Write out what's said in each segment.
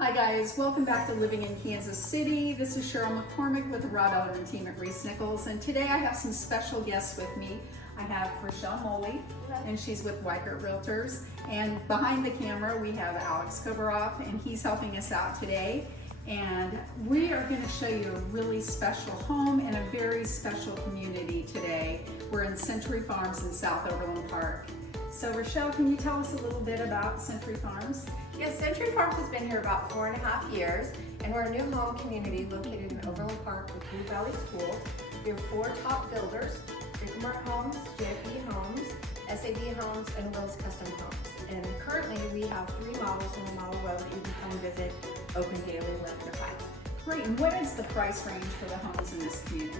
Hi guys, welcome back to Living in Kansas City. This is Cheryl McCormick with the Rod Element team at ReeceNichols, and today I have some special guests with me. I have Rochelle Moley, and she's with Weikert Realtors, and behind the camera we have Alex Kovaroff, and he's helping us out today. And we are going to show you a really special home and a very special community today. We're in Century Farms in South Overland Park. So Rochelle, can you tell us a little bit about Century Farms? Yes, Century Farms has been here about 4.5 years, and we're a new home community located in Overland Park with Blue Valley Schools. We have 4 top builders: Bickmer Homes, JFE Homes, SAD Homes, and Wills Custom Homes. And currently we have 3 models in the model row that you can come visit, open daily 11 to 5. Great, and what is the price range for the homes in this community?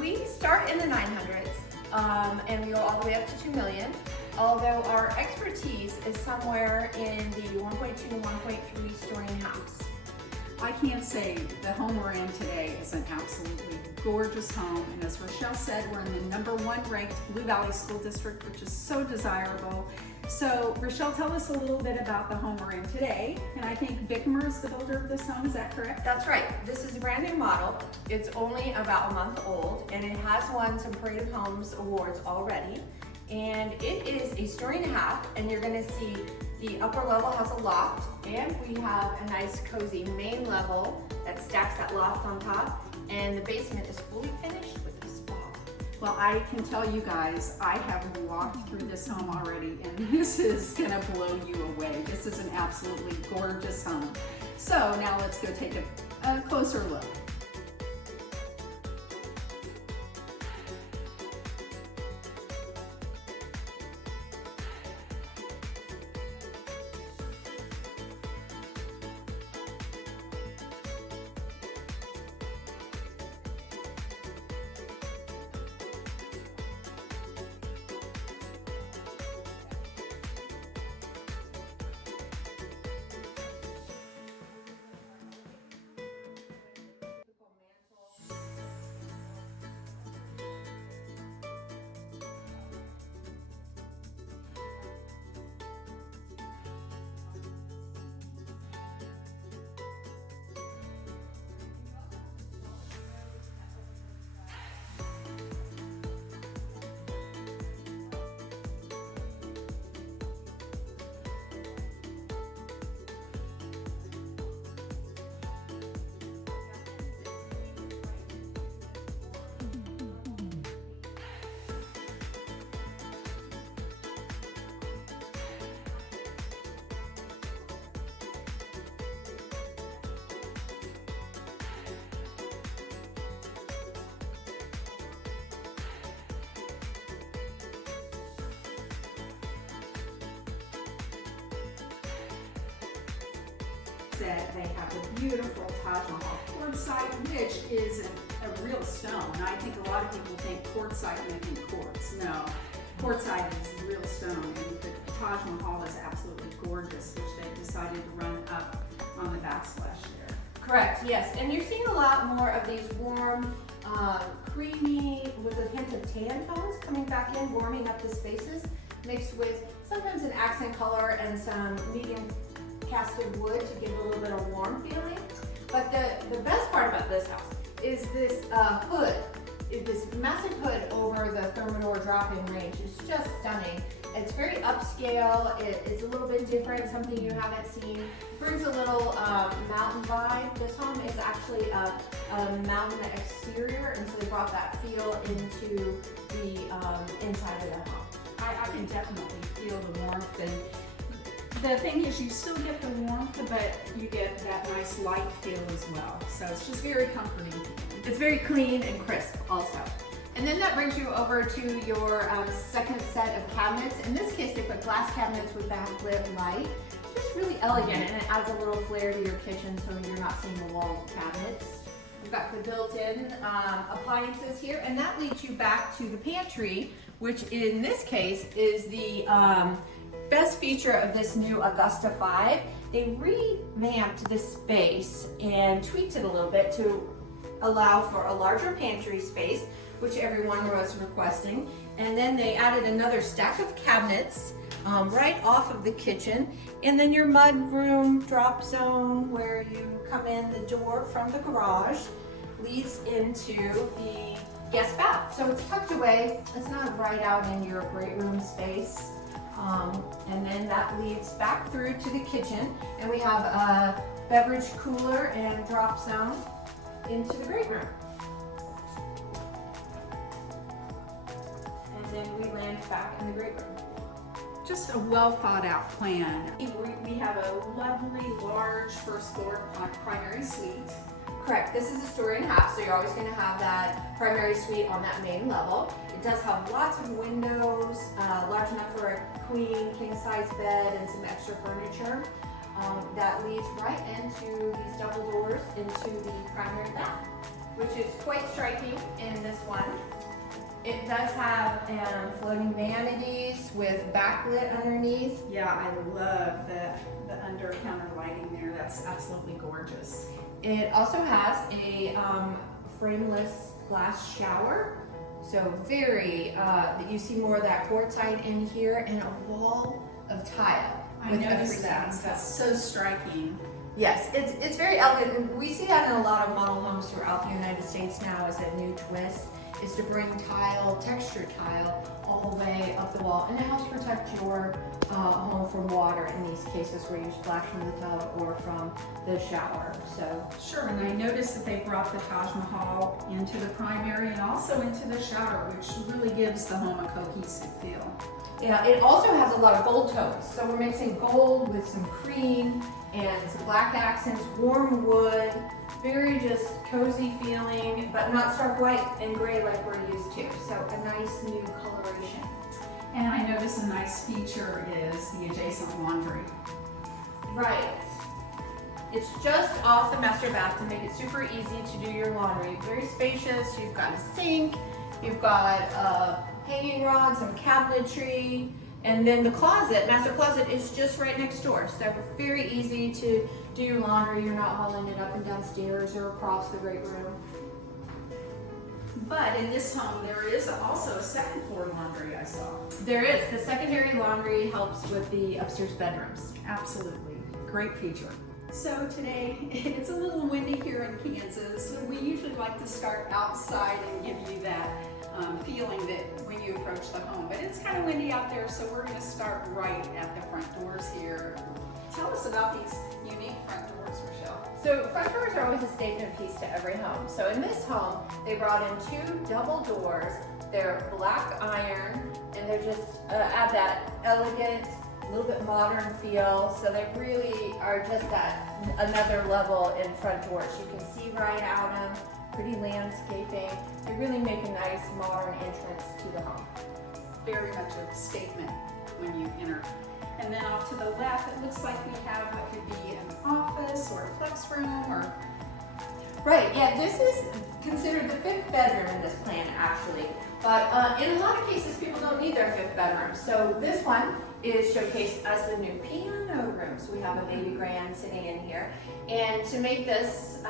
We start in the 900s, and we go all the way up to 2 million. Although our expertise is somewhere in the 1.2 to 1.3 story house. I can't say the home we're in today is an absolutely gorgeous home, and as Rochelle said, we're in the #1 ranked Blue Valley School District, which is so desirable. So Rochelle, tell us a little bit about the home we're in today, and I think Bickmer is the builder of this home, is that correct? That's right. This is a brand new model. It's only about a month old, and it has won some Parade of Homes awards already. And it is a story and a half, and you're going to see the upper level has a loft, and we have a nice cozy main level that stacks that loft on top, and the basement is fully finished with a spa. Well, I can tell you guys, I have walked through this home already, and this is going to blow you away. This is an absolutely gorgeous home. So now let's go take a closer look. That they have a beautiful Taj Mahal quartzite, which is a real stone. I think a lot of people think quartzite and they think quartz. No, quartzite is real stone, and the Taj Mahal is absolutely gorgeous, which they decided to run up on the backsplash there. Correct, yes, and you're seeing a lot more of these warm, creamy, with a hint of tan tones coming back in, warming up the spaces, mixed with sometimes an accent color and some medium casted wood to give a little bit of warm feeling. But the best part about this house is this hood. This massive hood over the Thermador drop-in range is just stunning. It's very upscale. It's a little bit different, something you haven't seen. Brings a little mountain vibe. This home is actually a mountain exterior, and so they brought that feel into the inside of the home. I can definitely feel the warmth, and the thing is, you still get the warmth, but you get that nice light feel as well. So it's just very comforting. It's very clean and crisp also. And then that brings you over to your second set of cabinets. In this case, they put glass cabinets with backlit light. Just really elegant, and it adds a little flair to your kitchen so you're not seeing the wall cabinets. We've got the built-in appliances here, and that leads you back to the pantry, which in this case is the best feature of this new Augusta 5. They revamped this space and tweaked it a little bit to allow for a larger pantry space, which everyone was requesting. And then they added another stack of cabinets right off of the kitchen, And then your mud room drop zone where you come in, the door from the garage leads into the guest bath. So it's tucked away. It's not right out in your great room space. And then that leads back through to the kitchen. And we have a beverage cooler and drop zone into the great room. And then we land back in the great room. Just a well thought out plan. We have a lovely large first floor primary suite. Correct. This is a story and a half, so you're always going to have that primary suite on that main level. It does have lots of windows, large enough for a queen, king-size bed, and some extra furniture. That leads right into these double doors into the primary bath, which is quite striking in this one. It does have floating vanities with backlit underneath. Yeah, I love the under counter lighting there. That's absolutely gorgeous. It also has a frameless glass shower. So very, you see more of that quartzite in here and a wall of tile. I noticed that. That's so striking. Yes, it's very elegant. And we see that in a lot of model homes throughout the United States now as a new twist, is to bring tile, textured tile, all the way up the wall. And it helps protect your home from water in these cases where you splash from the tub or from the shower. So sure, and I noticed that they brought the Taj Mahal into the primary and also into the shower, which really gives the home a cohesive feel. yeah, it also has a lot of gold tones. So we're mixing gold with some cream and some black accents, warm wood, very just cozy feeling, but not stark white and gray like we're used to. So a nice new coloration. And I noticed a nice feature is the adjacent laundry. Right. It's just off the master bath to make it super easy to do your laundry. Very spacious. You've got a sink, you've got hanging rods, some cabinetry, and then the closet, master closet, is just right next door. So very easy to do your laundry. You're not hauling it up and down stairs or across the great room. But in this home, there is also a second floor laundry I saw. There is. The secondary laundry helps with the upstairs bedrooms. Absolutely. Great feature. So today, it's a little windy here in Kansas. We usually like to start outside and give you that feeling that when you approach the home. But it's kind of windy out there, so we're going to start right at the front doors here. Tell us about these unique front doors, Rochelle. So front doors are always a statement piece to every home. So in this home, they brought in two double doors. They're black iron, and they're just add that elegant, a little bit modern feel. So they really are just at another level in front doors. You can see right out them, pretty landscaping. They really make a nice modern entrance to the home. Very much a statement when you enter. And then off to the left, it looks like we have what could be an office or a flex room or... Right, yeah, this is considered the fifth bedroom in this plan actually. But in a lot of cases, people don't need their fifth bedroom. So this one is showcased as the new piano room. So we have a baby grand sitting in here. And to make this,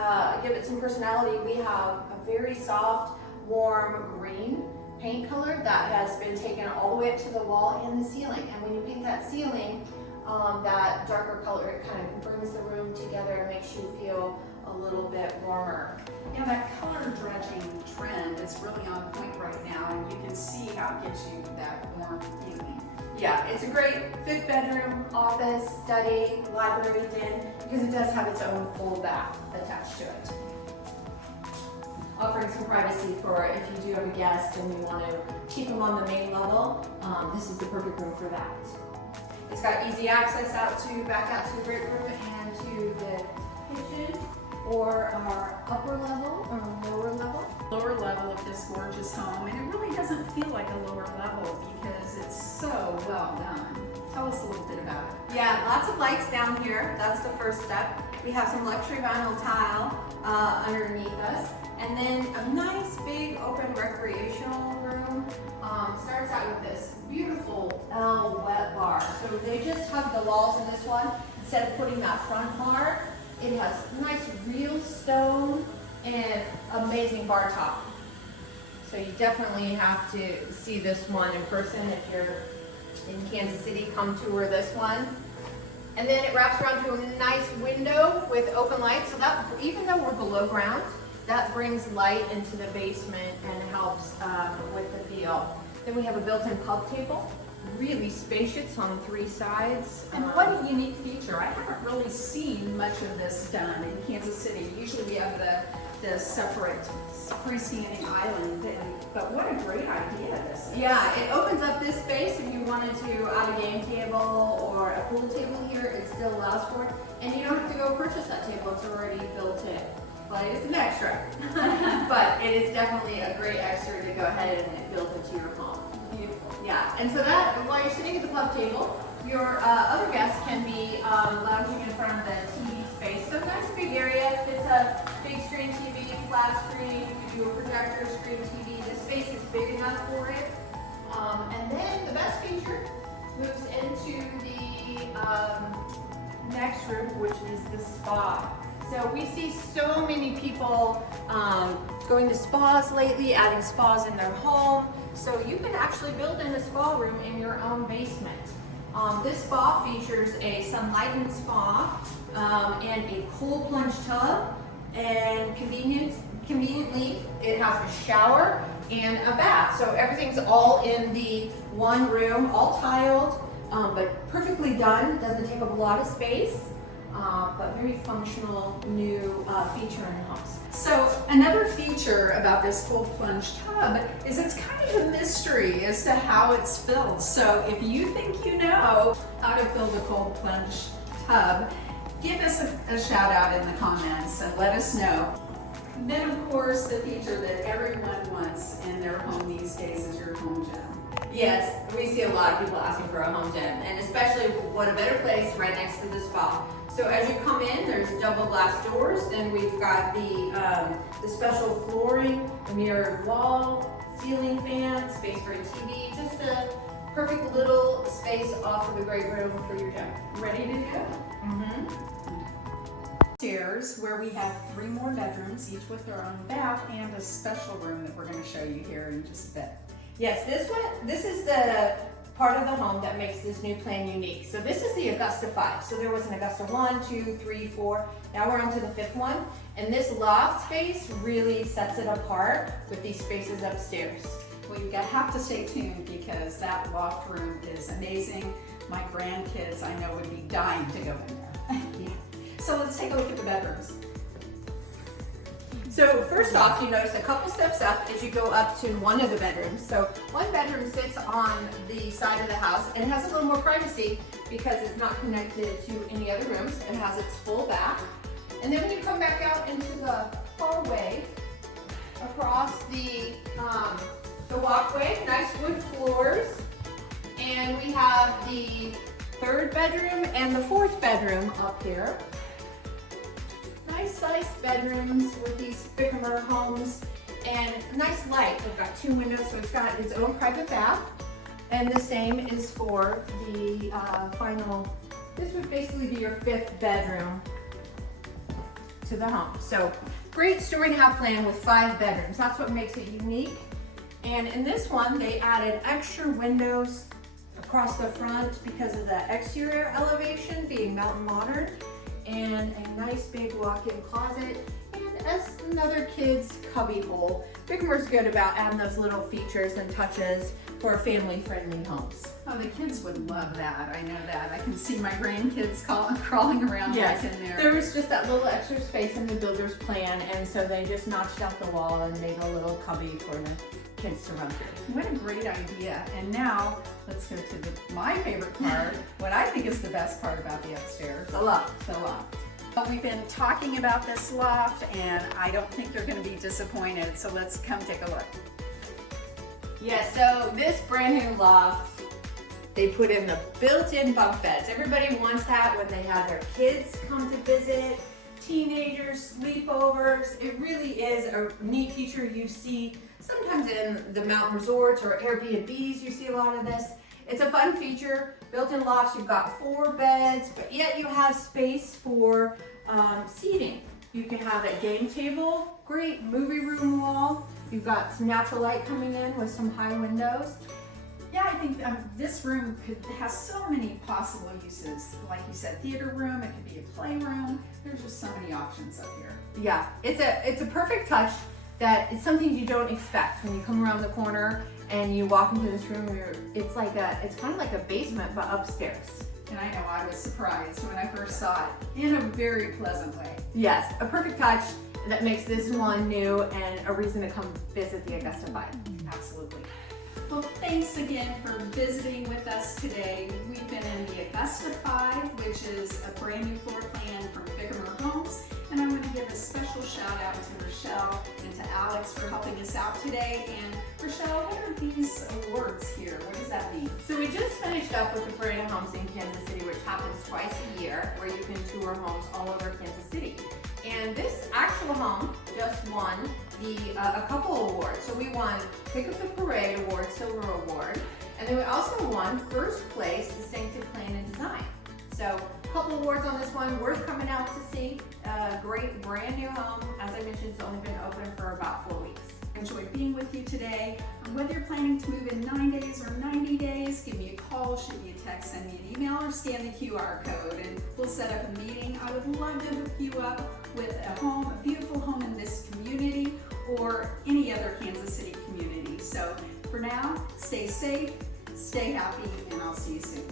give it some personality, we have a very soft, warm green paint color that has been taken all the way up to the wall and the ceiling. And when you paint that ceiling, that darker color, it kind of brings the room together and makes you feel a little bit warmer. Yeah, that color dredging trend is really on point right now, and you can see how it gives you that warm feeling. Yeah, it's a great fifth bedroom, office, study, library den, because it does have its own full bath attached to it. Offering some privacy for if you do have a guest and you want to keep them on the main level, this is the perfect room for that. It's got easy access back out to the great room and to the kitchen, or our upper level or lower level. Lower level of this gorgeous home, and it really doesn't feel like a lower level because it's so well done. Tell us a little bit about it. Yeah, lots of lights down here. That's the first step. We have some luxury vinyl tile underneath us, and then a nice big open recreational room. Starts out with this beautiful L wet bar. So they just hug the walls in this one instead of putting that front bar. It has nice real stone and amazing bar top. So you definitely have to see this one in person if you're in Kansas City. Come tour this one. And then it wraps around to a nice window with open light. So that, even though we're below ground, that brings light into the basement and helps with the feel. Then we have a built-in pub table, really spacious on 3 sides. And what a unique feature. I haven't really seen much of this done in Kansas City. Usually we have the separate freestanding island, but what a great idea this is. Yeah, it opens up this space if you wanted to add a game table or a pool table here, it still allows for it. And you don't have to go purchase that table, it's already built in. But it's an extra. But it is definitely a great extra to go ahead and build into your home. Beautiful. Yeah, and so that, while you're sitting at the pub table, your other guests can be lounging in front of the TV space. So nice big area, fits a big screen TV, flat screen, you do a projector, screen TV. The space is big enough for it. And then the best feature moves into the next room, which is the spa. So we see so many people going to spas lately, adding spas in their home. So you can actually build in a spa room in your own basement. This spa features a sun-lightened spa and a cool plunge tub, and conveniently it has a shower and a bath. So everything's all in the one room, all tiled, but perfectly done. Doesn't take up a lot of space, but very functional new feature in the house. So another feature about this cold plunge tub is it's kind of a mystery as to how it's filled. So if you think you know how to fill the cold plunge tub, give us a shout out in the comments and let us know. Then of course the feature that everyone wants in their home these days is your home gym. Yes, we see a lot of people asking for a home gym, and especially what a better place right next to the spa. So as you come in, there's double glass doors. Then we've got the special flooring, a mirrored wall, ceiling fan, space for a TV, just a perfect little space off of the great room for your gym. Ready to go? Upstairs, where we have 3 more bedrooms, each with their own bath and a special room that we're going to show you here in just a bit. Yes, this is the part of the home that makes this new plan unique. So this is the Augusta 5. So there was an Augusta 1, 2, 3, 4. Now we're on to the 5th one. And this loft space really sets it apart with these spaces upstairs. Well, you have to stay tuned because that loft room is amazing. My grandkids, I know, would be dying to go in there. Yeah. So let's take a look at the bedrooms. So first off, you notice a couple steps up as you go up to one of the bedrooms. So one bedroom sits on the side of the house and it has a little more privacy because it's not connected to any other rooms. It has its full bath. And then when you come back out into the hallway, across the walkway, nice wood floors. And we have the 3rd bedroom and the 4th bedroom up here. Nice sized bedrooms with these Bickamer homes and nice light. We've got 2 windows, so it's got its own private bath. And the same is for the final, this would basically be your 5th bedroom to the home. So great 2.5 plan with 5 bedrooms. That's what makes it unique. And in this one, they added extra windows across the front because of the exterior elevation being mountain modern, and a nice big walk-in closet, and as another kid's cubby hole. Bickamer's good about adding those little features and touches for family-friendly homes. Oh, the kids would love that. I know that. I can see my grandkids crawling around right in there. There was just that little extra space in the builder's plan, and so they just notched out the wall and made a little cubby for the kids to run through. What a great idea. And now let's go to my favorite part, what I think is the best part about the upstairs. The loft. The loft. Well, we've been talking about this loft and I don't think you're going to be disappointed, so let's come take a look. Yeah, so this brand new loft, they put in the built-in bunk beds. Everybody wants that when they have their kids come to visit, teenagers, sleepovers. It really is a neat feature you see sometimes in the mountain resorts or Airbnbs. You see a lot of this. It's a fun feature. Built-in lofts, you've got 4 beds, but yet you have space for seating. You can have a game table, great movie room wall. You've got some natural light coming in with some high windows. Yeah, I think this room has so many possible uses. Like you said, theater room, it could be a playroom. There's just so many options up here. Yeah, it's a perfect touch that it's something you don't expect when you come around the corner and you walk into this room. It's kind of like a basement but upstairs. And I know I was surprised when I first saw it in a very pleasant way. Yes, a perfect touch that makes this one new and a reason to come visit the Augusta 5. Absolutely. Well, thanks again for visiting with us today. We've been in the Augusta 5, which is a brand new floor plan from Bickermer Homes. And I want to give a special shout out to Rochelle and to Alex for helping us out today. And Rochelle, what are these awards here? What does that mean? So we just finished up with the Parade of Homes in Kansas City, which happens twice a year, where you can tour homes all over Kansas City. And this actual home just won a couple awards. So we won Pick of the Parade Award, Silver Award, and then we also won first place Distinctive Plan and Design. So a couple awards on this one, worth coming out to see. Great brand new home. As I mentioned, it's only been open for about 4 weeks. Enjoyed being with you today. Whether you're planning to move in 9 days or 90 days, give me a call, shoot me a text, send me an email, or scan the QR code and we'll set up a meeting. I would love to hook you up with a home, a beautiful home in this community or any other Kansas City community. So for now, stay safe, stay happy, and I'll see you soon.